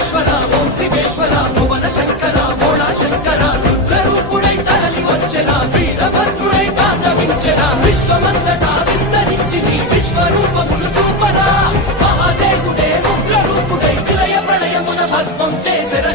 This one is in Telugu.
పరమేశ్వర ఓం శివేశ్వర భువన శంకర భోళా శంకర రుద్రరూపుడై తరలి వచ్చెరా వీరభద్రుడై తాండవించెరా విశ్వమంతటా విస్తరించి నీ విశ్వరూపమును చూపరా మహాదేవుడే రుద్రరూపుడై విలయ ప్రళయమున భస్మం చేసెరా